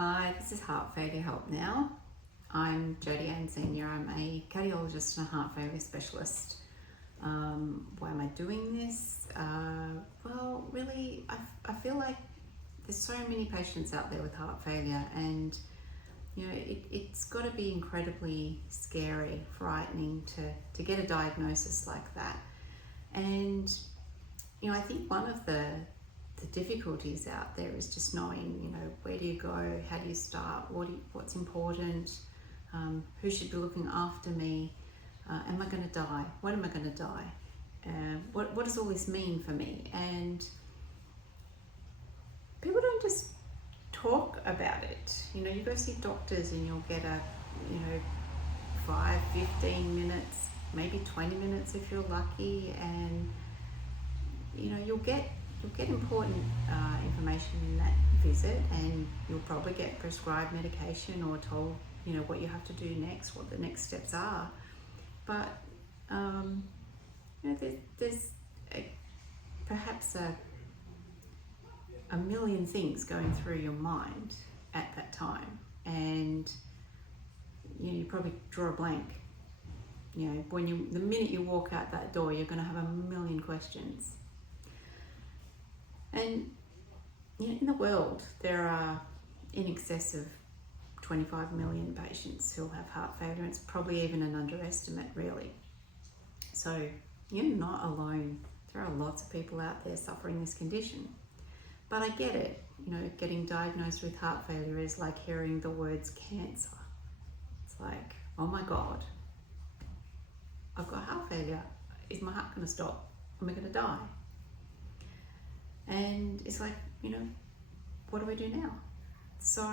Hi, this is Heart Failure Help Now. I'm Jodie Ann Senior. I'm a cardiologist and a heart failure specialist. Why am I doing this? Really, I feel like there's so many patients out there with heart failure, and it's got to be incredibly scary, frightening to get a diagnosis like that. And I think one of the difficulties out there is just knowing, where do you go, how do you start, what's important, who should be looking after me, am I going to die, when am I going to die, what does all this mean for me? And people don't just talk about it. You go see doctors and you'll get a 5-15 minutes, maybe 20 minutes if you're lucky, and you'll get important information in that visit, and you'll probably get prescribed medication or told what you have to do next, what the next steps are. But there's perhaps a million things going through your mind at that time, and you probably draw a blank. The minute you walk out that door, you're going to have a million questions. And in the world, there are in excess of 25 million patients who have heart failure. It's probably even an underestimate, really. So you're not alone. There are lots of people out there suffering this condition. But I get it. Getting diagnosed with heart failure is like hearing the words cancer. It's like, oh my God, I've got heart failure. Is my heart going to stop? Am I going to die? And it's like, what do I do now? So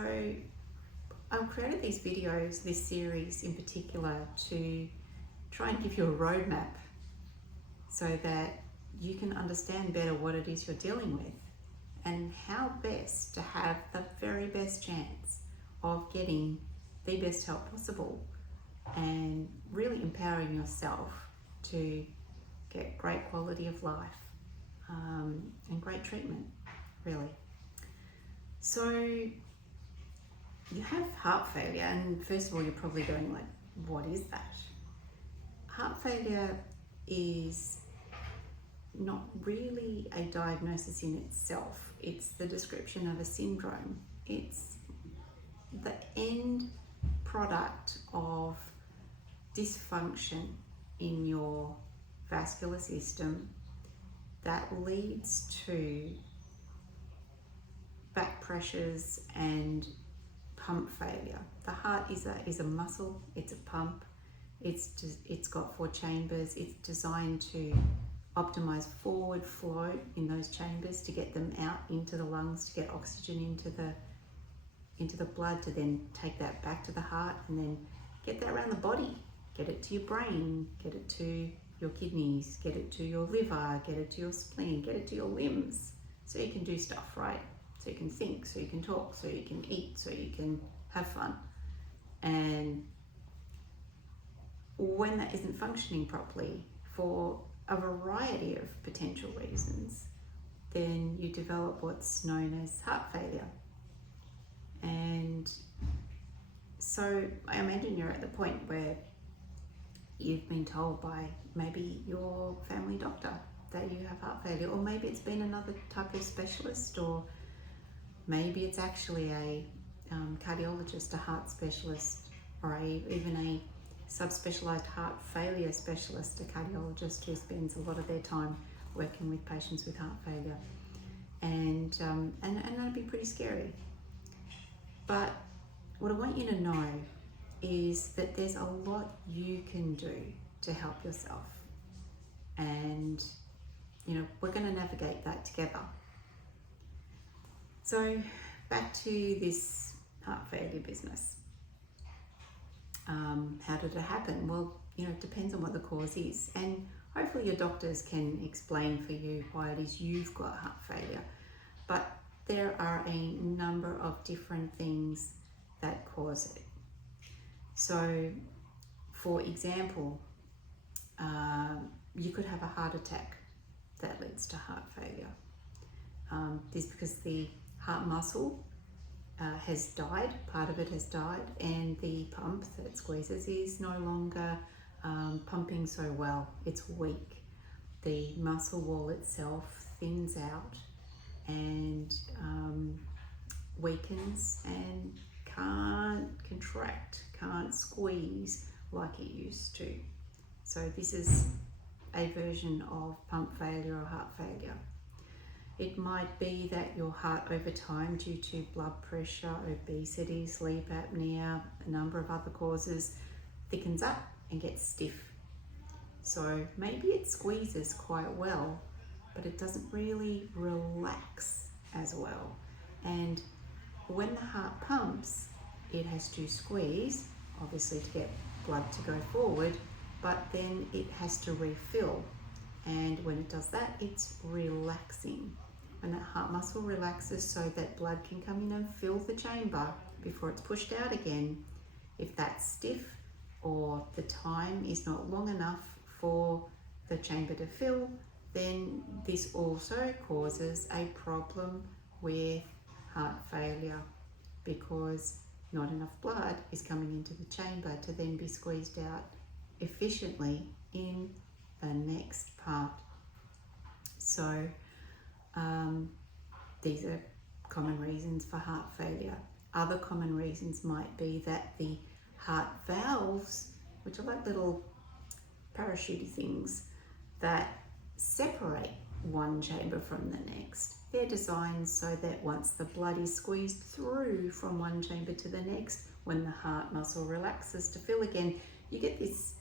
I've created these videos, this series in particular, to try and give you a roadmap so that you can understand better what it is you're dealing with and how best to have the very best chance of getting the best help possible and really empowering yourself to get great quality of life. And great treatment, really. So you have heart failure, and first of all, you're probably going like, what is that? Heart failure is not really a diagnosis in itself. It's the description of a syndrome. It's the end product of dysfunction in your vascular system that leads to back pressures and pump failure. The heart is a muscle, it's a pump, it's got 4 chambers. It's designed to optimize forward flow in those chambers to get them out into the lungs, to get oxygen into the blood, to then take that back to the heart and then get that around the body, get it to your brain, get it to your kidneys, get it to your liver, get it to your spleen, get it to your limbs, so you can do stuff, right? So you can think, so you can talk, so you can eat, so you can have fun. And when that isn't functioning properly for a variety of potential reasons, then you develop what's known as heart failure. And so I imagine you're at the point where you've been told by maybe your family doctor that you have heart failure, or maybe it's been another type of specialist, or maybe it's actually a cardiologist, a heart specialist, or even a subspecialized heart failure specialist, a cardiologist who spends a lot of their time working with patients with heart failure. And that'd be pretty scary. But what I want you to know is that there's a lot you can do to help yourself, and we're going to navigate that together. So back to this heart failure business. How did it happen? Well, it depends on what the cause is, and hopefully your doctors can explain for you why it is you've got heart failure. But there are a number of different things that cause it. So, for example, you could have a heart attack that leads to heart failure. This is because the heart muscle has died, part of it has died, and the pump that squeezes is no longer pumping so well. It's weak. The muscle wall itself thins out and weakens and can't contract, can't squeeze like it used to. So this is a version of pump failure or heart failure. It might be that your heart over time, due to blood pressure, obesity, sleep apnea, a number of other causes, thickens up and gets stiff. So maybe it squeezes quite well, but it doesn't really relax as well. And when the heart pumps, it has to squeeze, obviously to get blood to go forward, but then it has to refill. And when it does that, it's relaxing. When that heart muscle relaxes so that blood can come in and fill the chamber before it's pushed out again, if that's stiff or the time is not long enough for the chamber to fill, then this also causes a problem with heart failure, because not enough blood is coming into the chamber to then be squeezed out efficiently in the next part. So these are common reasons for heart failure. Other common reasons might be that the heart valves, which are like little parachute things that separate one chamber from the next, they're designed so that once the blood is squeezed through from one chamber to the next, when the heart muscle relaxes to fill again, you get this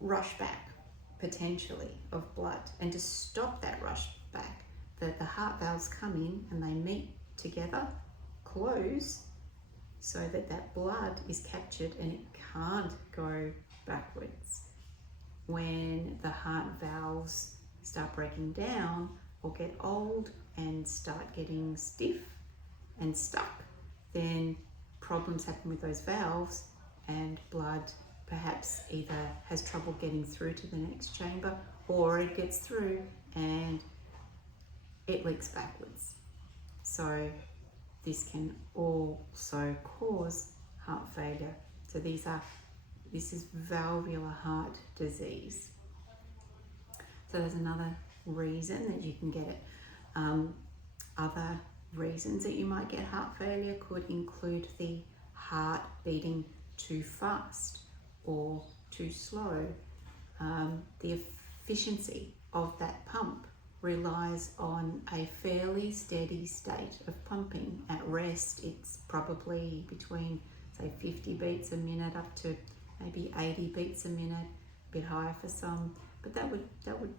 rush back potentially of blood. And to stop that rush back, the heart valves come in and they meet together, close, so that that blood is captured and it can't go backwards. When the heart valves start breaking down or get old and start getting stiff and stuck, then problems happen with those valves, and blood perhaps either has trouble getting through to the next chamber, or it gets through and it leaks backwards. So this can also cause heart failure. So this is valvular heart disease. So there's another reason that you can get it. Other reasons that you might get heart failure could include the heart beating too fast or too slow. The efficiency of that pump relies on a fairly steady state of pumping. At rest, it's probably between, say, 50 beats a minute up to maybe 80 beats a minute, a bit higher for some, but that would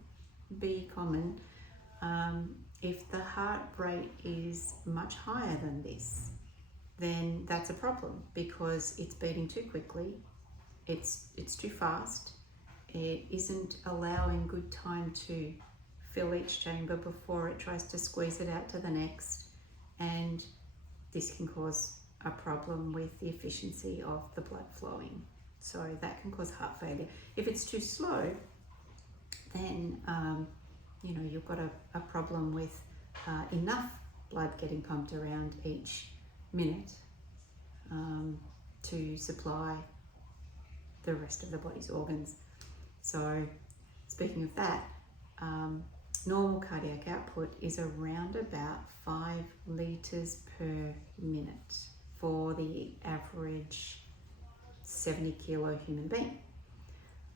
be common. If the heart rate is much higher than this, then that's a problem, because it's beating too quickly, it's too fast, it isn't allowing good time to fill each chamber before it tries to squeeze it out to the next, and this can cause a problem with the efficiency of the blood flowing. So that can cause heart failure. If it's too slow, then you've got a problem with enough blood getting pumped around each minute to supply the rest of the body's organs. So speaking of that, normal cardiac output is around about 5 litres per minute for the average 70 kilo human being.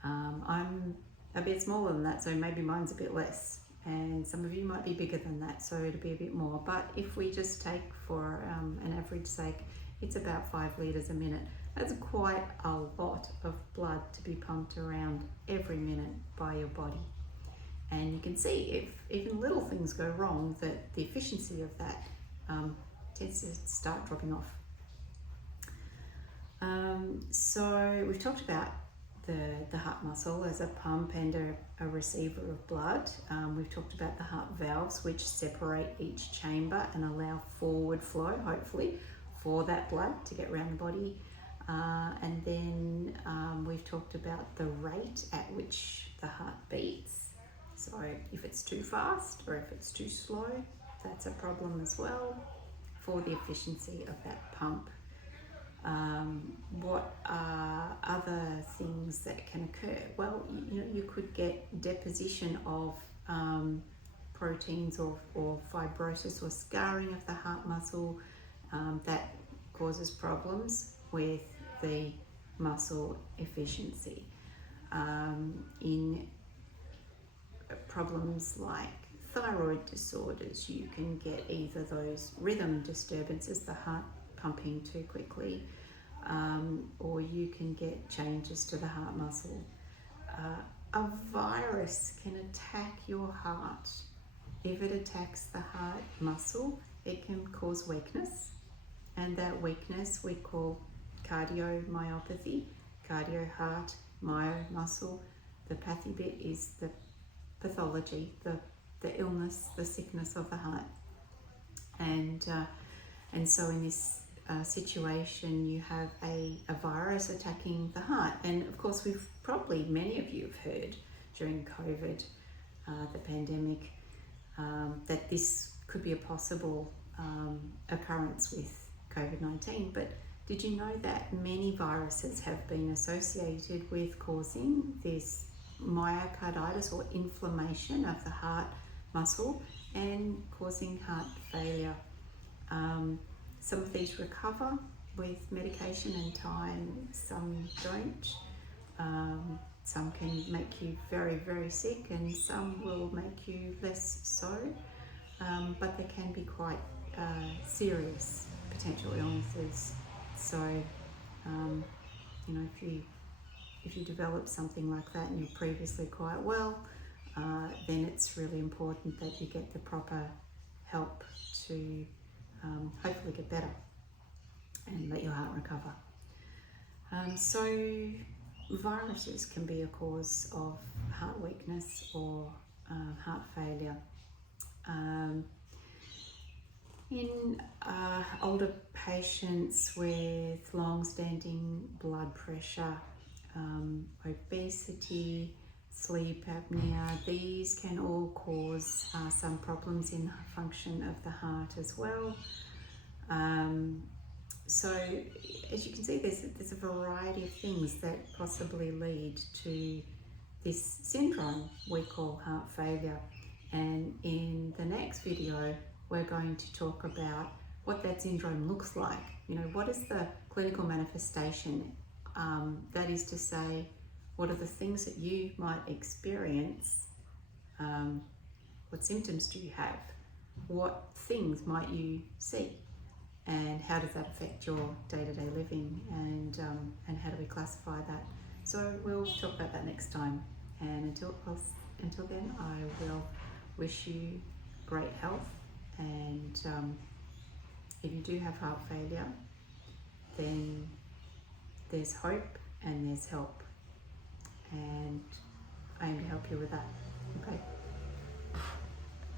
I'm a bit smaller than that, so maybe mine's a bit less, and some of you might be bigger than that, so it'll be a bit more. But if we just take for an average sake, it's about 5 litres a minute. That's quite a lot of blood to be pumped around every minute by your body. And you can see if even little things go wrong, that the efficiency of that tends to start dropping off. So we've talked about the heart muscle as a pump and a receiver of blood. We've talked about the heart valves, which separate each chamber and allow forward flow, hopefully, for that blood to get around the body. And then we've talked about the rate at which the heart beats. So if it's too fast or if it's too slow, that's a problem as well. for the efficiency of that pump. What are other things that can occur? Well, you could get deposition of proteins or fibrosis or scarring of the heart muscle that causes problems with the muscle efficiency. In problems like thyroid disorders, you can get either those rhythm disturbances, the heart pumping too quickly, or you can get changes to the heart muscle. A virus can attack your heart. If it attacks the heart muscle, it can cause weakness, and that weakness we call cardiomyopathy, cardio heart, myo muscle. The pathy bit is the pathology, the illness, the sickness of the heart. And so in this situation, you have a virus attacking the heart. And of course, many of you have heard during COVID, the pandemic, that this could be a possible occurrence with COVID-19. But did you know that many viruses have been associated with causing this myocarditis or inflammation of the heart muscle and causing heart failure? Some of these recover with medication and time, some don't. Some can make you very, very sick, and some will make you less so. But they can be quite serious potential illnesses. So, if you develop something like that and you're previously quite well, then it's really important that you get the proper help to hopefully get better and let your heart recover. So viruses can be a cause of heart weakness or heart failure. In older patients with long-standing blood pressure, obesity, sleep apnea, these can all cause some problems in the function of the heart as well. So as you can see, there's a variety of things that possibly lead to this syndrome we call heart failure. And in the next video, we're going to talk about what that syndrome looks like. What is the clinical manifestation? That is to say, what are the things that you might experience? What symptoms do you have? What things might you see? And how does that affect your day-to-day living? And how do we classify that? So we'll talk about that next time. And until then, I will wish you great health. And if you do have heart failure, then there's hope and there's help. And I aim to help you with that. Okay.